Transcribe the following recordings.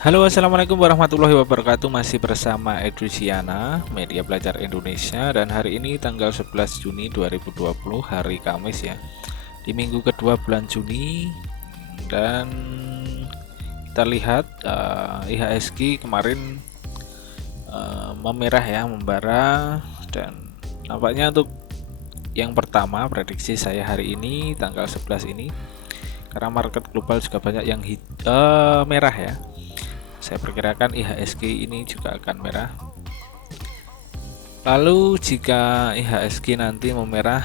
Halo, assalamualaikum warahmatullahi wabarakatuh. Masih bersama Edwisiana, media belajar Indonesia, dan hari ini tanggal 11 Juni 2020, hari Kamis ya. Di minggu kedua bulan Juni, dan kita lihat IHSG kemarin memerah ya, membara, dan nampaknya untuk yang pertama prediksi saya hari ini tanggal 11 ini, karena market global juga banyak yang merah ya. Saya perkirakan IHSG ini juga akan merah. Lalu jika IHSG nanti memerah,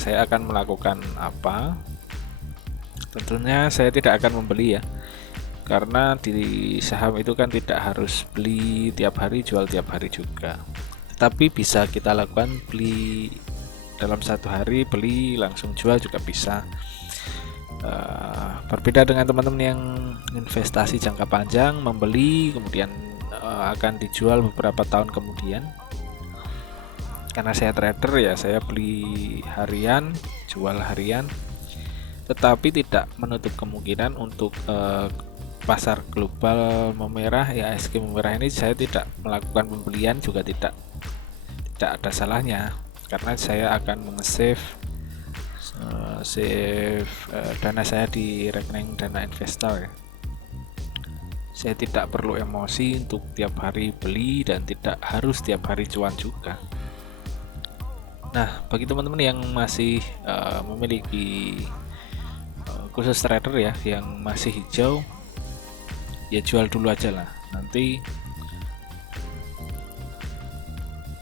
saya akan melakukan apa? Tentunya saya tidak akan membeli ya, karena di saham itu kan tidak harus beli tiap hari, jual tiap hari juga. Tetapi bisa kita lakukan beli dalam satu hari, beli langsung jual juga bisa. Berbeda dengan teman-teman yang investasi jangka panjang, membeli kemudian akan dijual beberapa tahun kemudian. Karena saya trader ya, saya beli harian, jual harian, tetapi tidak menutup kemungkinan untuk pasar global memerah, ya IHSG memerah ini saya tidak melakukan pembelian juga tidak ada salahnya, karena saya akan save dana saya di rekening dana investor ya. Saya tidak perlu emosi untuk tiap hari beli dan tidak harus tiap hari cuan juga. Nah, bagi teman-teman yang masih memiliki khusus trader ya, yang masih hijau, ya jual dulu aja lah. Nanti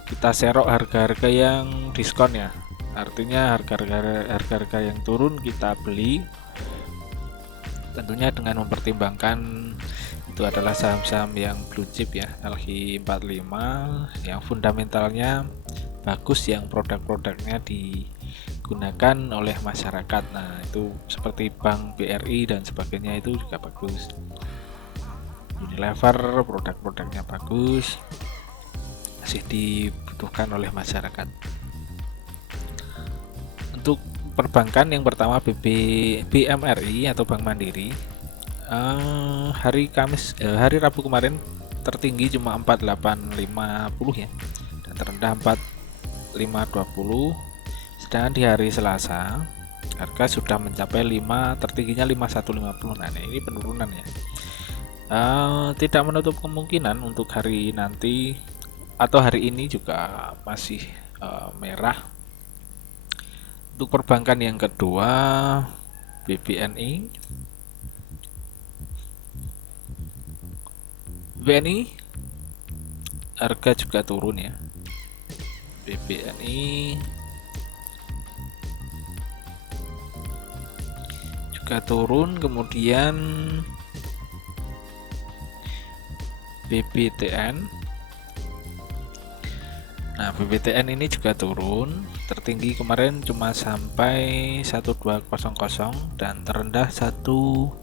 kita serok harga-harga yang diskon ya. Artinya harga-harga yang turun kita beli, tentunya dengan mempertimbangkan itu adalah saham-saham yang blue chip ya, LQ45 yang fundamentalnya bagus, yang produk-produknya digunakan oleh masyarakat. Nah, itu seperti Bank BRI dan sebagainya, itu juga bagus. Unilever produk-produknya bagus, masih dibutuhkan oleh masyarakat. Untuk perbankan yang pertama BMRI atau Bank Mandiri, hari Rabu kemarin tertinggi cuma 4850 ya, dan terendah 4520. Sedangkan di hari Selasa harga sudah mencapai 5, tertingginya 5150. Nah, ini penurunan ya. Tidak menutup kemungkinan untuk hari nanti atau hari ini juga masih merah. Untuk perbankan yang kedua BNI harga juga turun ya. BNI juga turun, kemudian BBTN. Nah, BBTN ini juga turun, tertinggi kemarin cuma sampai 1200 dan terendah 1090.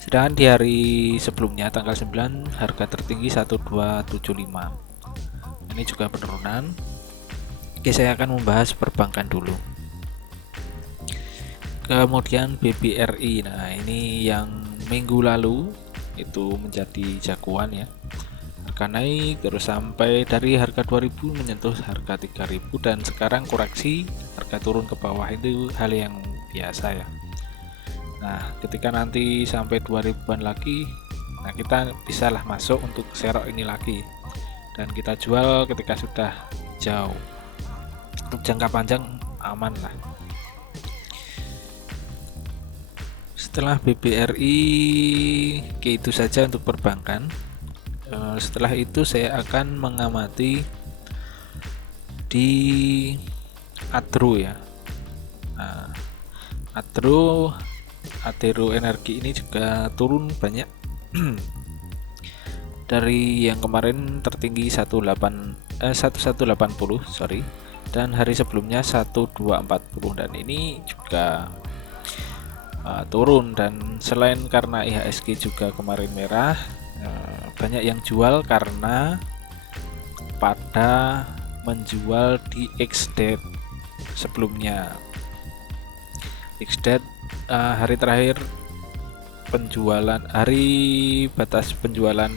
Sedangkan di hari sebelumnya tanggal 9 harga tertinggi 1275. Ini juga penurunan. Oke, saya akan membahas perbankan dulu. Kemudian BBRI. Nah, ini yang minggu lalu itu menjadi jagoan ya. Harga naik terus sampai dari harga 2000 menyentuh harga 3000, dan sekarang koreksi harga turun ke bawah, itu hal yang biasa ya. Nah, ketika nanti sampai 2000-an lagi, nah kita bisalah masuk untuk serok ini lagi, dan kita jual ketika sudah jauh. Untuk jangka panjang aman lah. Setelah BBRI, itu saja untuk perbankan. Setelah itu saya akan mengamati di Adro ya. Nah, Adro Energi ini juga turun banyak. Dari yang kemarin tertinggi 1180 sorry, dan hari sebelumnya 1240, dan ini juga turun. Dan selain karena IHSG juga kemarin merah, banyak yang jual karena pada menjual di X date sebelumnya. XDate hari terakhir penjualan, hari batas penjualan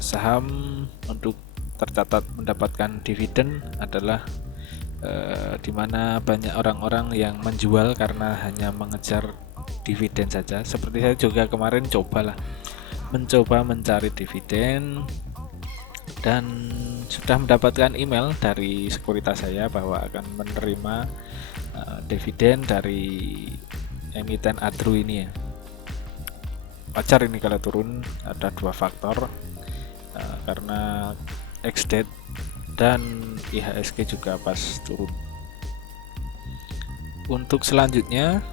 saham untuk tercatat mendapatkan dividen adalah dimana banyak orang-orang yang menjual karena hanya mengejar dividen saja. Seperti saya juga kemarin mencoba mencari dividen dan sudah mendapatkan email dari sekuritas saya bahwa akan menerima dividen dari emiten Adru ini ya. Wajar ini kalau turun, ada dua faktor, karena XDate dan IHSG juga pas turun. Untuk selanjutnya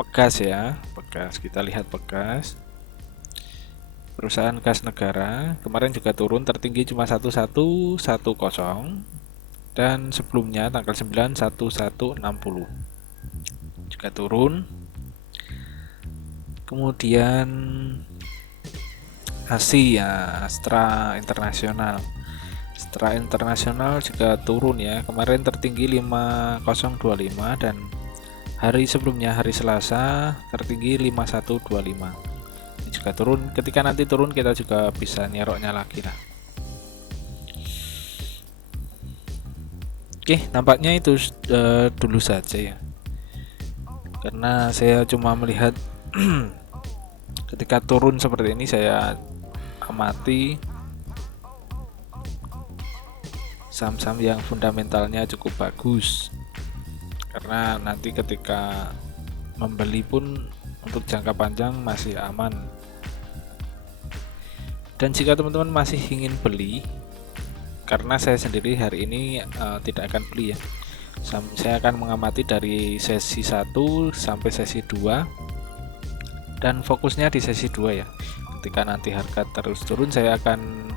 Pegas ya, Pegas, kita lihat Pegas, perusahaan gas negara kemarin juga turun, tertinggi cuma 1110 dan sebelumnya tanggal 9 1160 juga turun. Kemudian ASI ya, Astra Internasional juga turun ya, kemarin tertinggi 5025 dan hari sebelumnya hari Selasa tertinggi 5125. Ini juga turun. Ketika nanti turun kita juga bisa nyeroknya lagi lah. Oke, nampaknya itu dulu saja ya. Karena saya cuma melihat ketika turun seperti ini saya amati saham-saham yang fundamentalnya cukup bagus. Karena nanti ketika membeli pun untuk jangka panjang masih aman. Dan jika teman-teman masih ingin beli, karena saya sendiri hari ini tidak akan beli ya, saya akan mengamati dari sesi 1 sampai sesi 2 dan fokusnya di sesi 2 ya. Ketika nanti harga terus turun, saya akan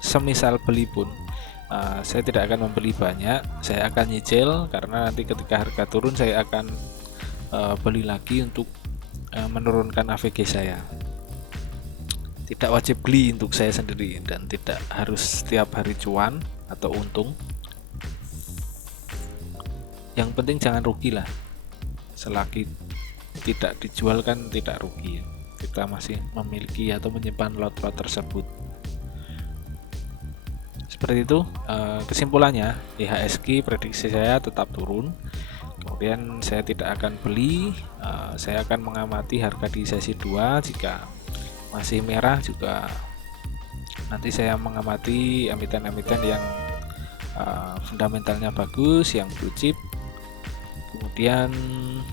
semisal beli pun saya tidak akan membeli banyak, saya akan nyicil, karena nanti ketika harga turun saya akan beli lagi untuk menurunkan AVG saya. Tidak wajib beli untuk saya sendiri dan tidak harus setiap hari cuan atau untung. Yang penting jangan rugi lah. Selagi tidak dijual kan tidak rugi, kita masih memiliki atau menyimpan lot-lot tersebut. Seperti itu kesimpulannya, IHSG prediksi saya tetap turun. Kemudian saya tidak akan beli, saya akan mengamati harga di sesi 2. Jika masih merah juga nanti saya mengamati emiten-emiten yang fundamentalnya bagus, yang blue chip. Kemudian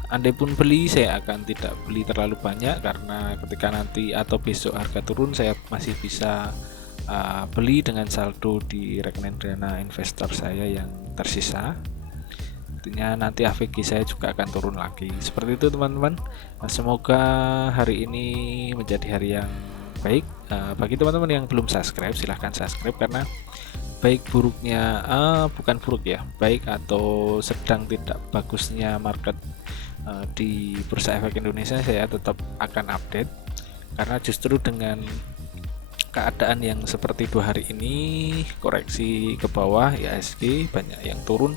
andai pun beli, saya akan tidak beli terlalu banyak, karena ketika nanti atau besok harga turun saya masih bisa beli dengan saldo di rekening dana investor saya yang tersisa. Artinya nanti AVG saya juga akan turun lagi. Seperti itu teman-teman. Semoga hari ini menjadi hari yang baik. Bagi teman-teman yang belum subscribe, silahkan subscribe, karena baik buruknya bukan buruk ya, baik atau sedang tidak bagusnya market di Bursa Efek Indonesia, saya tetap akan update. Karena justru dengan keadaan yang seperti 2 hari ini, koreksi ke bawah, IHSG banyak yang turun,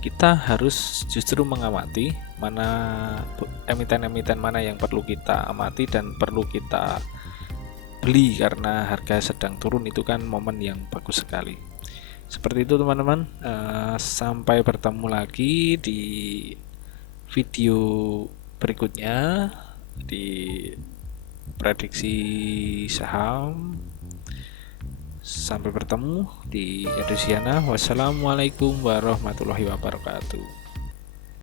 kita harus justru mengamati mana emiten-emiten mana yang perlu kita amati dan perlu kita beli, karena harga sedang turun, itu kan momen yang bagus sekali. Seperti itu teman-teman. Sampai bertemu lagi di video berikutnya di prediksi saham. Sampai bertemu di Edosiana. Wassalamualaikum warahmatullahi wabarakatuh.